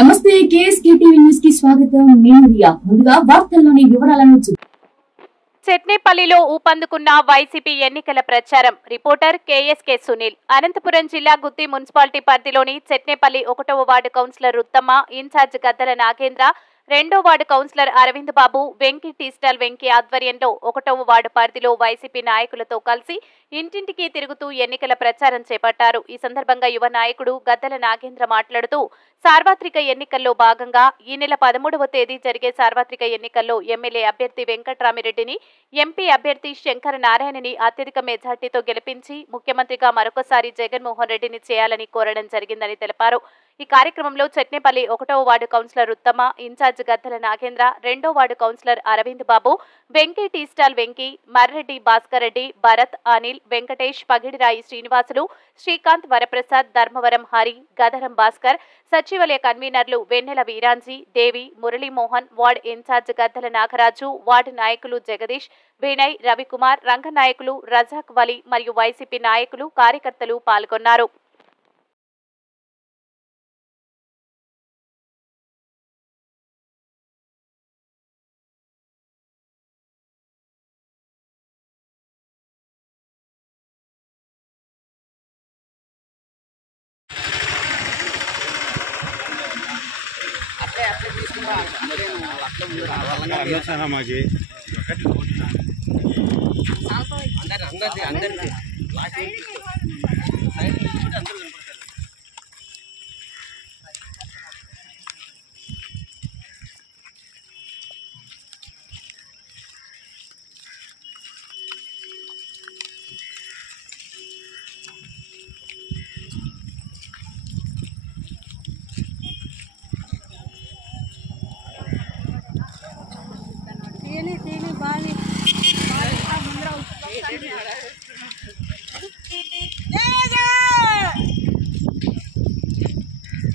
నమస్తే KSK TV news కి స్వాగతం. నేను రియా. ముందుగా వార్తల్లోని వివరాలను చెట్నేపల్లిలో ఊపందుకున్న వైసీపీ ఎన్నికల ప్రచారం. Reporter KSK Sunil. అనంతపురం జిల్లా గుత్తి మున్సిపాలిటీ పరిధిలోని చెట్నేపల్లి 1వ వార్డు కౌన్సిలర్ ఉత్తమ్మ, ఇన్ఛార్జ్ గద్దల నాగేంద్ర, 2వ వార్డు కౌన్సిలర్ అరవింద్ బాబు, వెంకీ టీస్టల్ వెంకీ ఆధ్వర్యంలో 1వ వార్డు పరిధిలో వైసీపీ నాయకులతో కలిసి ఇంటింటికి తిరుగుతూ ఎన్నికల ప్రచారం చేపట్టారు. ఈ సందర్భంగా యువ నాయకుడు గద్దల నాగేంద్ర మాట్లాడుతూ సార్వత్రిక ఎన్నికల్లో భాగంగా ఈ నెల 13వ తేదీ జరిగే సార్వత్రిక ఎన్నికల్లో ఎమ్మెల్యే అభ్యర్థి వెంకట్రామిరెడ్డిని, ఎంపీ అభ్యర్థి శంకర నారాయణని అత్యధిక మెజార్టీతో గెలిపించి ముఖ్యమంత్రిగా మరొకసారి జగన్మోహన్ రెడ్డిని చేయాలని కోరడం జరిగిందని తెలిపారు. ఈ కార్యక్రమంలో చెట్నేపల్లి 1వ వార్డు కౌన్సిలర్ ఉత్తమ, ఇన్ఛార్జ్ గద్దల నాగేంద్ర, 2వ వార్డు కౌన్సిలర్ అరవింద్ బాబు, వెంకీ టీస్టాల్ వెంకీ, మర్రెడ్డి భాస్కర్ రెడ్డి, భరత్, అనిల్, వెంకటేష్, పగిడిరాయి శ్రీనివాసులు, శ్రీకాంత్, వరప్రసాద్, ధర్మవరం హరి, గదరం భాస్కర్, సచివాలయ కన్వీనర్లు వెన్నెల వీరాంజీ, దేవి, మురళీమోహన్, వార్డ్ ఇన్ఛార్జ్ గద్దల నాగరాజు, వార్డు నాయకులు జగదీష్, వినయ్, రవికుమార్, రంగనాయకులు రజాక్ వలి మరియు వైసీపీ నాయకులు, కార్యకర్తలు పాల్గొన్నారు.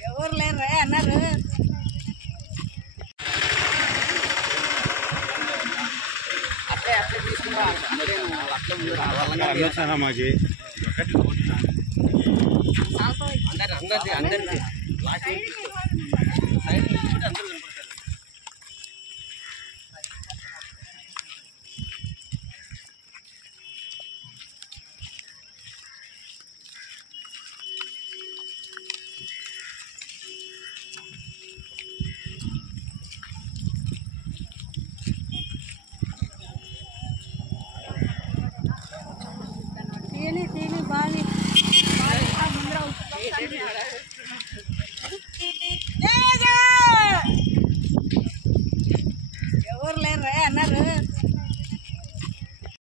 ఎవరు లేరు అన్నారు. అందరిది బాగా